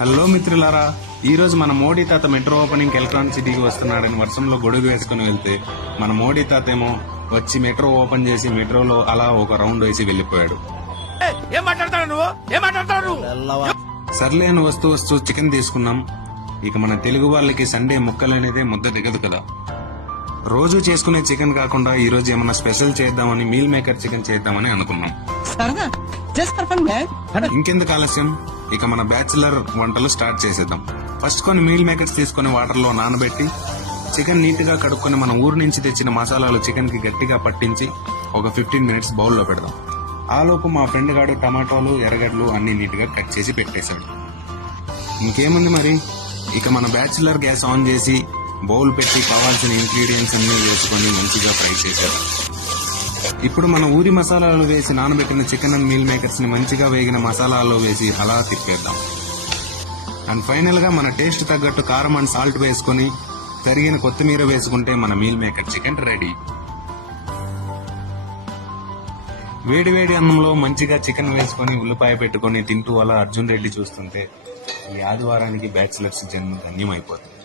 Hello మిత్రులారా, ఈ రోజు మన మోడీ తాత మెట్రో ఓపెనింగ్ ఎలక్ట్రానిక్ సిటీకి వస్తున్నాడని వర్షంలో గొడుగు వేసుకుని వెళ్తే మన మోడీ తాత ఏమో వచ్చి మెట్రో ఓపెన్ చేసి మెట్రోలో అలా ఒక రౌండ్ వేసి వెళ్లిపోయాడు. సర్లే అని వస్తూ వస్తూ చికెన్ తీసుకున్నాం. ఇక మన తెలుగు వాళ్ళకి సండే ముక్కలనేదే ముద్ద దిగదు కదా. రోజు చేసుకునే చికెన్ కాకుండా ఈ రోజు ఏమన్నా స్పెషల్ చేద్దామని మీల్ మేకర్ చికెన్ చేద్దామని అనుకున్నాం. ఇంకెందుకు ఆలస్యం, ఇక మన బ్యాచిలర్ వంటలు స్టార్ట్ చేసేద్దాం. ఫస్ట్ కొన్ని మీల్ మేకర్స్ తీసుకుని వాటర్ లో నానబెట్టి చికెన్ నీట్ గా కడుక్కొని మన ఊరు నుంచి తెచ్చిన మసాలాలు చికెన్ కి గట్టిగా పట్టించి ఒక 15 మినిట్స్ బౌల్లో పెడదాం. ఆలోపు మా ఫ్రెండ్ గాడు టమాటోలు ఎర్రగడ్డలు అన్ని నీట్ గా కట్ చేసి పెట్టేశాడు. ఇంకేముంది మరి, ఇక మన బ్యాచిలర్ గ్యాస్ ఆన్ చేసి బౌల్ పెట్టి కావాల్సిన ఇంగ్రీడియంట్స్ అన్ని వేసుకొని మంచిగా ఫ్రై చేశారు. ఇప్పుడు మన ఊరి మసాలాలు వేసి నానబెట్టిన చికెన్ అండ్ మీల్ మేకర్స్ ని మంచిగా వేగిన మసాలాల్లో వేసి అలా తిప్పేద్దాం. అండ్ ఫైనల్ గా మన టేస్ట్ తగ్గట్టు కారం అండ్ సాల్ట్ వేసుకుని తరిగిన కొత్తిమీర వేసుకుంటే మన మీల్ మేకర్ చికెన్ రెడీ. వేడి వేడి అన్నంలో మంచిగా చికెన్ వేసుకుని ఉల్లిపాయ పెట్టుకుని తింటూ అలా అర్జున్ రెడ్డి చూస్తుంటే ఈ ఆదివారానికి బ్యాచిలర్స్ జన్మ ధన్యమైపోతుంది.